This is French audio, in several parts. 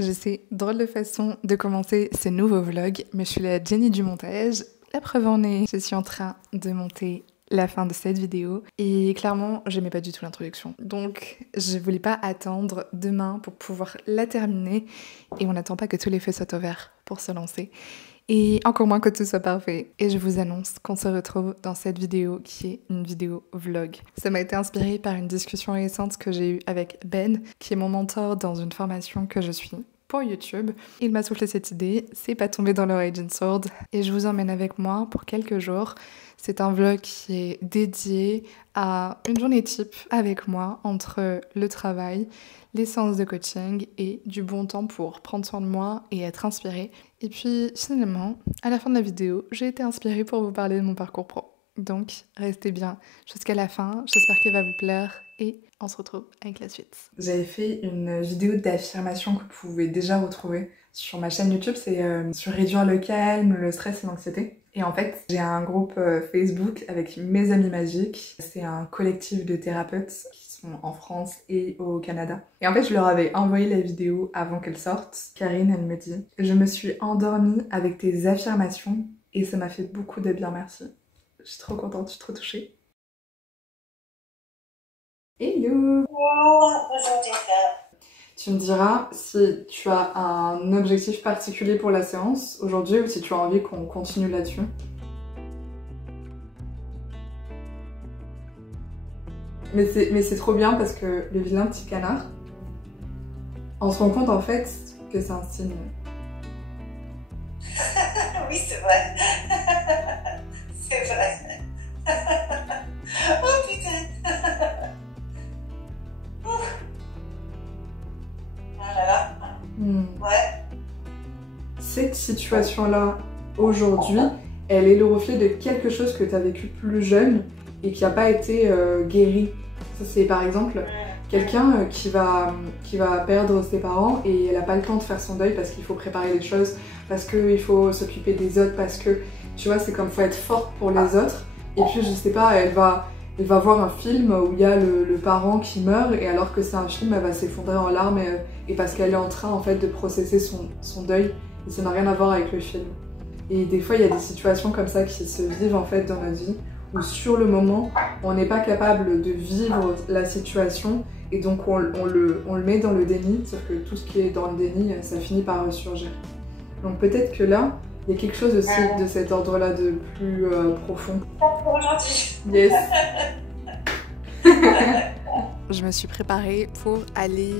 Je sais, drôle de façon de commencer ce nouveau vlog, mais je suis la Jenny du montage. La preuve en est, je suis en train de monter la fin de cette vidéo et clairement, j'aimais pas du tout l'introduction. Donc, je voulais pas attendre demain pour pouvoir la terminer et on n'attend pas que tous les feux soient ouverts pour se lancer. Et encore moins que tout soit parfait. Et je vous annonce qu'on se retrouve dans cette vidéo qui est une vidéo vlog. Ça m'a été inspiré par une discussion récente que j'ai eue avec Ben, qui est mon mentor dans une formation que je suis pour YouTube. Il m'a soufflé cette idée, c'est pas tombé dans l'oreille d'une sourde, et je vous emmène avec moi pour quelques jours. C'est un vlog qui est dédié à une journée type avec moi entre le travail, les séances de coaching et du bon temps pour prendre soin de moi et être inspirée. Et puis finalement, à la fin de la vidéo, j'ai été inspirée pour vous parler de mon parcours pro. Donc restez bien jusqu'à la fin, j'espère qu'elle va vous plaire et on se retrouve avec la suite. J'avais fait une vidéo d'affirmation que vous pouvez déjà retrouver sur ma chaîne YouTube, c'est sur réduire le calme, le stress et l'anxiété. Et en fait, j'ai un groupe Facebook avec mes amis magiques. C'est un collectif de thérapeutes qui sont en France et au Canada. Et en fait, je leur avais envoyé la vidéo avant qu'elle sorte. Karine, elle me dit « Je me suis endormie avec tes affirmations et ça m'a fait beaucoup de bien, merci. » Je suis trop contente, je suis trop touchée. Hello! Tu me diras si tu as un objectif particulier pour la séance aujourd'hui ou si tu as envie qu'on continue là-dessus. Mais c'est trop bien parce que le vilain petit canard, on se rend compte en fait que c'est un signe. Oui, c'est vrai. C'est vrai. Oh putain. Ah là là. Ouais. Cette situation-là, aujourd'hui, elle est le reflet de quelque chose que tu as vécu plus jeune et qui n'a pas été guéri. Ça, c'est par exemple quelqu'un qui va perdre ses parents et elle n'a pas le temps de faire son deuil parce qu'il faut préparer les choses, parce qu'il faut s'occuper des autres, parce que, tu vois, c'est comme faut être forte pour les autres. Et puis, je sais pas, elle va voir un film où il y a le parent qui meurt et alors que c'est un film, elle va s'effondrer en larmes et parce qu'elle est en train, en fait, de processer son deuil. Et ça n'a rien à voir avec le film. Et des fois, il y a des situations comme ça qui se vivent, en fait, dans notre vie où sur le moment, on n'est pas capable de vivre la situation et donc on le met dans le déni, sauf que tout ce qui est dans le déni, ça finit par ressurgir. Donc peut-être que là, il y a quelque chose aussi de cet ordre-là de plus profond. Pour aujourd'hui. Yes. Je me suis préparée pour aller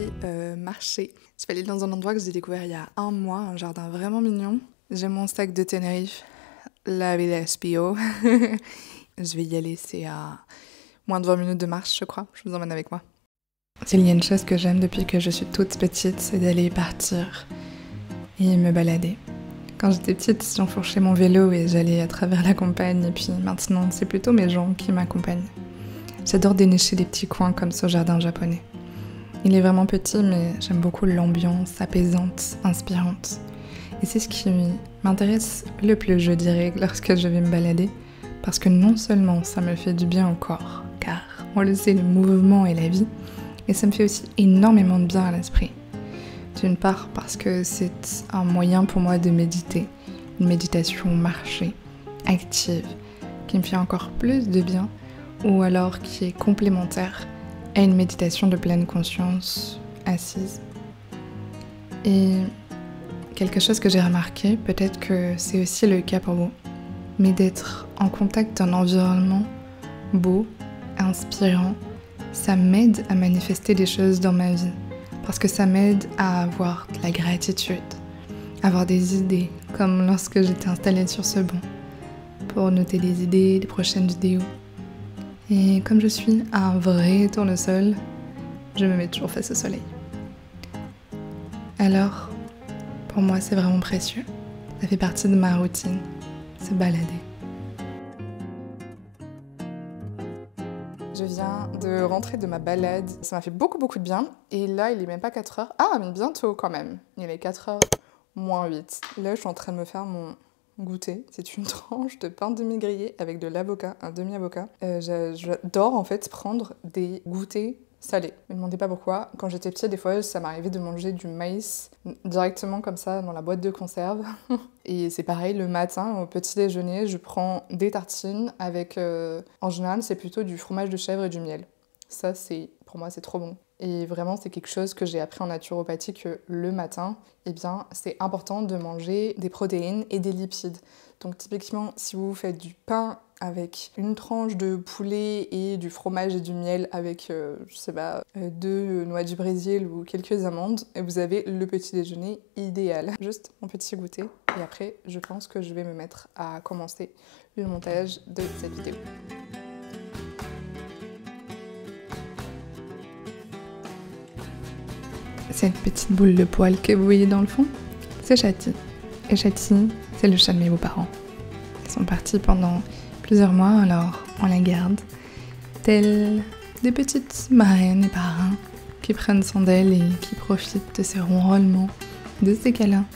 marcher. Je vais aller dans un endroit que j'ai découvert il y a un mois, un jardin vraiment mignon. J'ai mon sac de Tenerife, la Villa Espio. Je vais y aller, c'est à moins de 20 minutes de marche, je crois. Je vous emmène avec moi. S'il y a une chose que j'aime depuis que je suis toute petite, c'est d'aller partir et me balader. Quand j'étais petite, j'enfourchais mon vélo et j'allais à travers la campagne. Et puis maintenant, c'est plutôt mes gens qui m'accompagnent. J'adore dénicher des petits coins comme ce jardin japonais. Il est vraiment petit, mais j'aime beaucoup l'ambiance apaisante, inspirante. Et c'est ce qui m'intéresse le plus, je dirais, lorsque je vais me balader. Parce que non seulement ça me fait du bien au corps, car on le sait, le mouvement est la vie, mais ça me fait aussi énormément de bien à l'esprit. D'une part parce que c'est un moyen pour moi de méditer, une méditation marchée, active, qui me fait encore plus de bien, ou alors qui est complémentaire à une méditation de pleine conscience, assise. Et quelque chose que j'ai remarqué, peut-être que c'est aussi le cas pour vous, mais d'être en contact d'un environnement beau, inspirant, ça m'aide à manifester des choses dans ma vie. Parce que ça m'aide à avoir de la gratitude, à avoir des idées, comme lorsque j'étais installée sur ce banc, pour noter des idées, des prochaines vidéos. Et comme je suis un vrai tournesol, je me mets toujours face au soleil. Alors, pour moi, c'est vraiment précieux. Ça fait partie de ma routine, se balader. Je viens de rentrer de ma balade, ça m'a fait beaucoup de bien. Et là, il est même pas 4 heures. Ah, mais bientôt quand même. Il est 4 heures moins 8. Là, je suis en train de me faire mon goûter. C'est une tranche de pain demi-grillé avec de l'avocat, un demi-avocat. J'adore en fait prendre des goûters salé. Ne me demandez pas pourquoi. Quand j'étais petite, des fois, ça m'arrivait de manger du maïs directement comme ça dans la boîte de conserve. Et c'est pareil, le matin, au petit déjeuner, je prends des tartines avec, en général, c'est plutôt du fromage de chèvre et du miel. Ça, pour moi, c'est trop bon. Et vraiment, c'est quelque chose que j'ai appris en naturopathie que le matin, eh bien, c'est important de manger des protéines et des lipides. Donc typiquement, si vous faites du pain avec une tranche de poulet et du fromage et du miel avec, je sais pas, 2 noix du Brésil ou quelques amandes, et vous avez le petit déjeuner idéal. Juste mon petit goûter. Et après, je pense que je vais me mettre à commencer le montage de cette vidéo. Cette petite boule de poils que vous voyez dans le fond, c'est Chati. Et Chati, c'est le chat de mes beaux-parents. Ils sont partis pendant plusieurs mois, alors on la garde, telles des petites marraines et parrains qui prennent soin d'elle et qui profitent de ses ronronnements, de ses câlins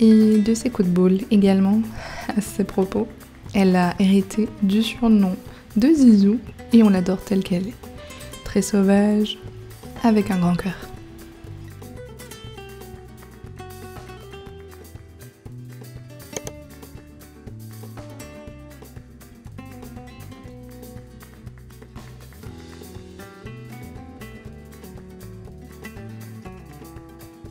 et de ses coups de boule également. À ce propos, elle a hérité du surnom de Zizou et on l'adore telle qu'elle est. Très sauvage, avec un grand cœur.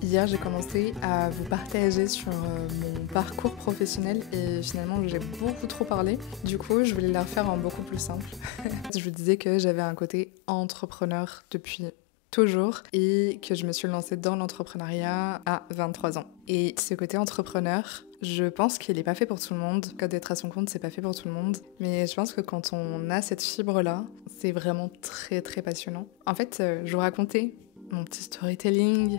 Hier, j'ai commencé à vous partager sur mon parcours professionnel et finalement, j'ai beaucoup trop parlé. Du coup, je voulais la refaire en beaucoup plus simple. Je vous disais que j'avais un côté entrepreneur depuis toujours et que je me suis lancée dans l'entrepreneuriat à 23 ans. Et ce côté entrepreneur, je pense qu'il n'est pas fait pour tout le monde. Que d'être à son compte, c'est pas fait pour tout le monde. Mais je pense que quand on a cette fibre-là, c'est vraiment très très passionnant. En fait, je vous racontais mon petit storytelling,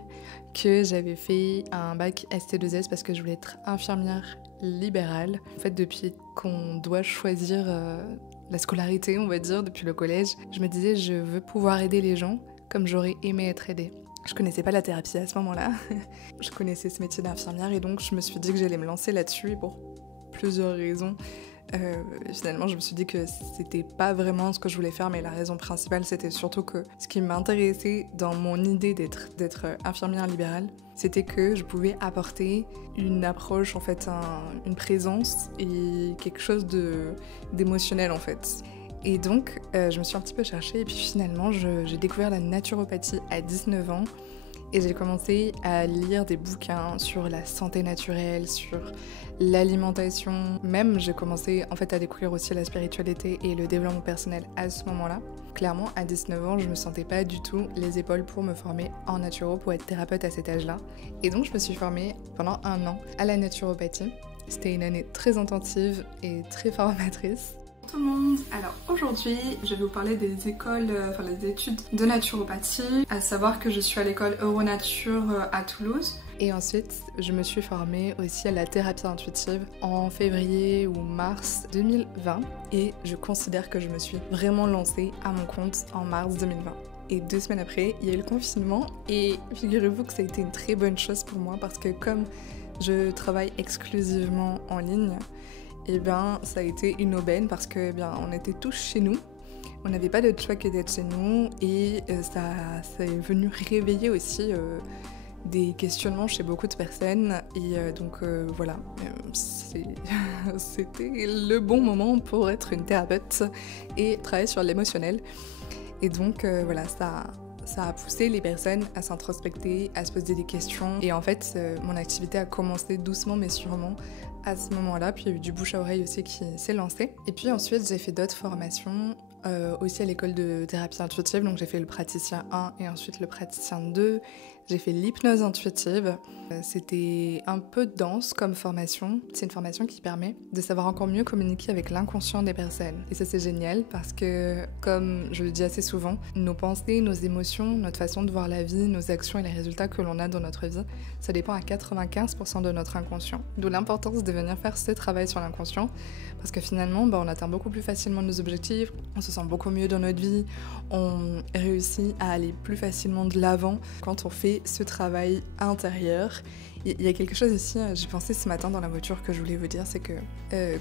que j'avais fait un bac ST2S parce que je voulais être infirmière libérale. En fait, depuis qu'on doit choisir la scolarité, on va dire, depuis le collège, je me disais je veux pouvoir aider les gens comme j'aurais aimé être aidée. Je connaissais pas la thérapie à ce moment-là. Je connaissais ce métier d'infirmière et donc je me suis dit que j'allais me lancer là-dessus pour plusieurs raisons. Finalement, je me suis dit que c'était pas vraiment ce que je voulais faire, mais la raison principale, c'était surtout que ce qui m'intéressait dans mon idée d'être infirmière libérale, c'était que je pouvais apporter une approche, en fait, une présence et quelque chose d'émotionnel, en fait. Et donc, je me suis un petit peu cherchée et puis finalement, j'ai découvert la naturopathie à 19 ans. Et j'ai commencé à lire des bouquins sur la santé naturelle, sur l'alimentation. Même, j'ai commencé en fait à découvrir aussi la spiritualité et le développement personnel à ce moment-là. Clairement, à 19 ans, je me sentais pas du tout les épaules pour me former en naturo, pour être thérapeute à cet âge-là. Et donc, je me suis formée pendant 1 an à la naturopathie. C'était une année très intensive et très formatrice. Tout le monde, alors aujourd'hui je vais vous parler des écoles, des études de naturopathie, à savoir que je suis à l'école Euronature à Toulouse et ensuite je me suis formée aussi à la thérapie intuitive en février ou mars 2020 et je considère que je me suis vraiment lancée à mon compte en mars 2020. Et 2 semaines après, il y a eu le confinement et figurez-vous que ça a été une très bonne chose pour moi parce que comme je travaille exclusivement en ligne, et bien ça a été une aubaine parce que on était tous chez nous, on n'avait pas de choix que d'être chez nous et ça est venu réveiller aussi des questionnements chez beaucoup de personnes et donc voilà, c'était le bon moment pour être une thérapeute et travailler sur l'émotionnel et donc voilà, ça a poussé les personnes à s'introspecter, à se poser des questions et en fait mon activité a commencé doucement mais sûrement à ce moment-là, puis il y a eu du bouche à oreille aussi qui s'est lancé. Et puis ensuite, j'ai fait d'autres formations, aussi à l'école de thérapie intuitive, donc j'ai fait le praticien 1 et ensuite le praticien 2. J'ai fait l'hypnose intuitive. C'était un peu dense comme formation. C'est une formation qui permet de savoir encore mieux communiquer avec l'inconscient des personnes. Et ça, c'est génial parce que, comme je le dis assez souvent, nos pensées, nos émotions, notre façon de voir la vie, nos actions et les résultats que l'on a dans notre vie, ça dépend à 95% de notre inconscient. D'où l'importance de venir faire ce travail sur l'inconscient parce que finalement, on atteint beaucoup plus facilement nos objectifs, on se sent beaucoup mieux dans notre vie, on réussit à aller plus facilement de l'avant quand on fait et ce travail intérieur. Il y a quelque chose ici, j'ai pensé ce matin dans la voiture que je voulais vous dire, c'est que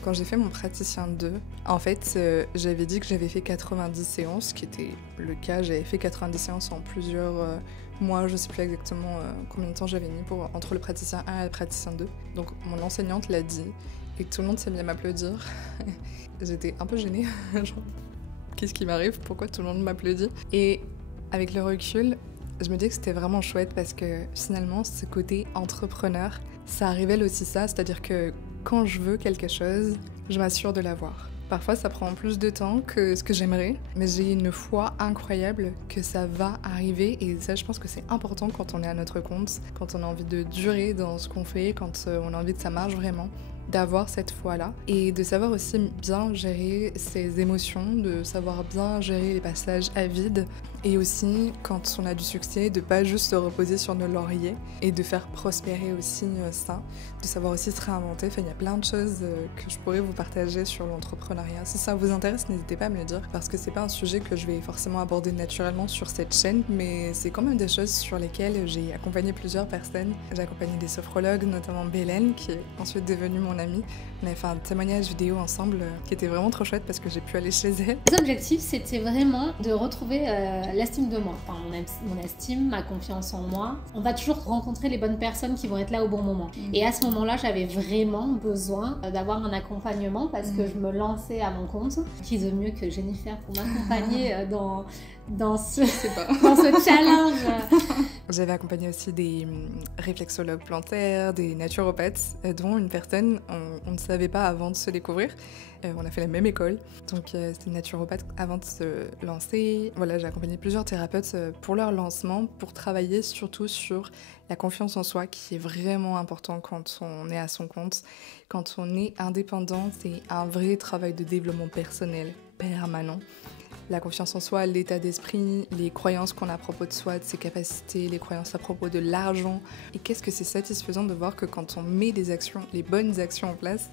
quand j'ai fait mon praticien 2, en fait, j'avais dit que j'avais fait 90 séances, ce qui était le cas. J'avais fait 90 séances en plusieurs mois, je sais plus exactement combien de temps j'avais mis entre le praticien 1 et le praticien 2. Donc mon enseignante l'a dit et tout le monde s'est mis à m'applaudir. J'étais un peu gênée, genre, qu'est-ce qui m'arrive? Pourquoi tout le monde m'applaudit? Et avec le recul, je me dis que c'était vraiment chouette parce que finalement, ce côté entrepreneur, ça révèle aussi ça, c'est-à-dire que quand je veux quelque chose, je m'assure de l'avoir. Parfois, ça prend plus de temps que ce que j'aimerais, mais j'ai une foi incroyable que ça va arriver et ça, je pense que c'est important quand on est à notre compte, quand on a envie de durer dans ce qu'on fait, quand on a envie que ça marche vraiment, d'avoir cette foi-là et de savoir aussi bien gérer ses émotions, de savoir bien gérer les passages à vide et aussi, quand on a du succès, de pas juste se reposer sur nos lauriers et de faire prospérer aussi ça, de savoir aussi se réinventer. Enfin, il y a plein de choses que je pourrais vous partager sur l'entrepreneuriat. Si ça vous intéresse, n'hésitez pas à me le dire parce que c'est pas un sujet que je vais forcément aborder naturellement sur cette chaîne, mais c'est quand même des choses sur lesquelles j'ai accompagné plusieurs personnes. J'ai accompagné des sophrologues, notamment Bélène, qui est ensuite devenue mon amie. On avait fait un témoignage vidéo ensemble qui était vraiment trop chouette parce que j'ai pu aller chez elle. L'objectif, c'était vraiment de retrouver l'estime de moi. Enfin, mon estime, ma confiance en moi. On va toujours rencontrer les bonnes personnes qui vont être là au bon moment. Et à ce moment-là, j'avais vraiment besoin d'avoir un accompagnement parce que je me lançais à mon compte. Qui de mieux que Jennifer pour m'accompagner dans ce challenge. J'avais accompagné aussi des réflexologues plantaires, des naturopathes, dont une personne, on ne savait pas avant de se découvrir. On a fait la même école, donc c'était une naturopathe avant de se lancer. Voilà, j'ai accompagné plusieurs thérapeutes pour leur lancement, pour travailler surtout sur la confiance en soi, qui est vraiment important quand on est à son compte. Quand on est indépendant, c'est un vrai travail de développement personnel permanent. La confiance en soi, l'état d'esprit, les croyances qu'on a à propos de soi, de ses capacités, les croyances à propos de l'argent. Et qu'est-ce que c'est satisfaisant de voir que quand on met des actions, les bonnes actions en place,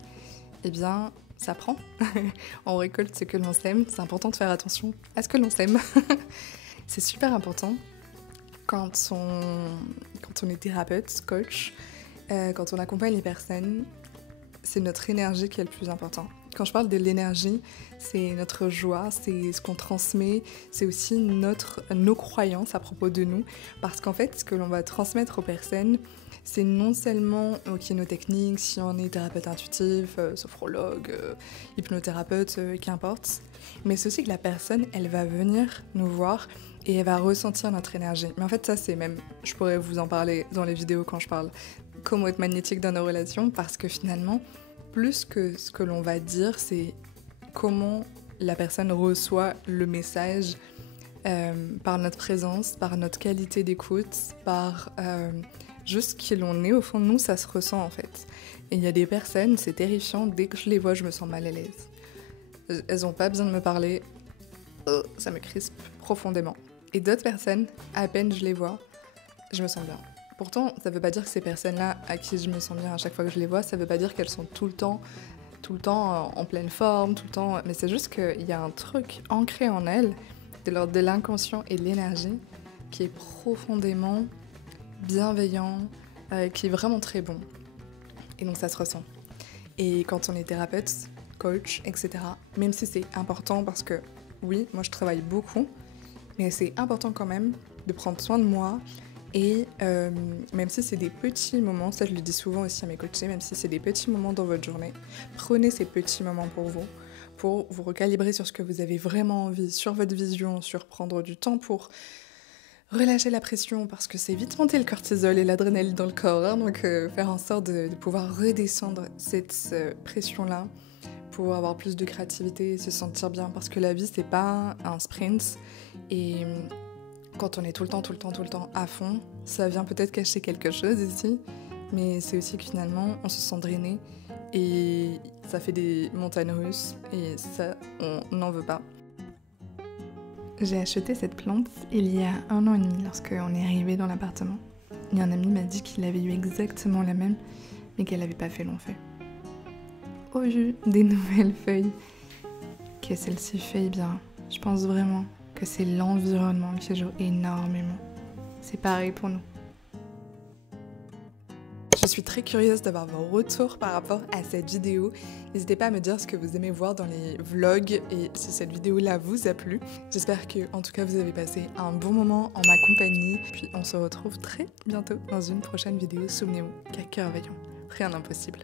eh bien, ça prend. On récolte ce que l'on sème. C'est important de faire attention à ce que l'on sème. C'est super important quand on est thérapeute, coach, quand on accompagne les personnes, c'est notre énergie qui est le plus important. Quand je parle de l'énergie, c'est notre joie, c'est ce qu'on transmet, c'est aussi nos croyances à propos de nous. Parce qu'en fait, ce que l'on va transmettre aux personnes, c'est non seulement nos techniques, si on est thérapeute intuitif, sophrologue, hypnothérapeute, qu'importe, mais c'est aussi que la personne, elle va venir nous voir et elle va ressentir notre énergie. Mais en fait, ça, c'est même, je pourrais vous en parler dans les vidéos quand je parle comment être magnétique dans nos relations, parce que finalement, plus que ce que l'on va dire, c'est comment la personne reçoit le message par notre présence, par notre qualité d'écoute, par juste qui l'on est au fond de nous, ça se ressent en fait. Et il y a des personnes, c'est terrifiant, dès que je les vois, je me sens mal à l'aise. Elles n'ont pas besoin de me parler, ça me crispe profondément. Et d'autres personnes, à peine je les vois, je me sens bien. Pourtant, ça veut pas dire que ces personnes-là, à qui je me sens bien à chaque fois que je les vois, ça veut pas dire qu'elles sont tout le temps en pleine forme, tout le temps... Mais c'est juste qu'il y a un truc ancré en elles, de l'ordre de l'inconscient et de l'énergie, qui est profondément bienveillant, qui est vraiment très bon. Et donc ça se ressent. Et quand on est thérapeute, coach, etc., même si c'est important parce que, oui, moi je travaille beaucoup, mais c'est important quand même de prendre soin de moi. Et même si c'est des petits moments, ça je le dis souvent aussi à mes coachés, même si c'est des petits moments dans votre journée, prenez ces petits moments pour vous recalibrer sur ce que vous avez vraiment envie, sur votre vision, sur prendre du temps pour relâcher la pression, parce que c'est vite monter le cortisol et l'adrénaline dans le corps, hein, donc faire en sorte de pouvoir redescendre cette pression-là, pour avoir plus de créativité et se sentir bien, parce que la vie c'est pas un sprint, et quand on est tout le temps à fond, ça vient peut-être cacher quelque chose ici, mais c'est aussi que finalement, on se sent drainé et ça fait des montagnes russes et ça, on n'en veut pas. J'ai acheté cette plante il y a 1 an et demi lorsqu'on est arrivé dans l'appartement. Et un ami m'a dit qu'il avait eu exactement la même, mais qu'elle n'avait pas fait long feu. Au vu des nouvelles feuilles que celle-ci fait, eh bien, je pense vraiment que c'est l'environnement qui joue énormément. C'est pareil pour nous. Je suis très curieuse d'avoir vos retours par rapport à cette vidéo. N'hésitez pas à me dire ce que vous aimez voir dans les vlogs et si cette vidéo-là vous a plu. J'espère que, en tout cas, vous avez passé un bon moment en ma compagnie. Puis on se retrouve très bientôt dans une prochaine vidéo. Souvenez-vous qu'à cœur vaillant, rien d'impossible.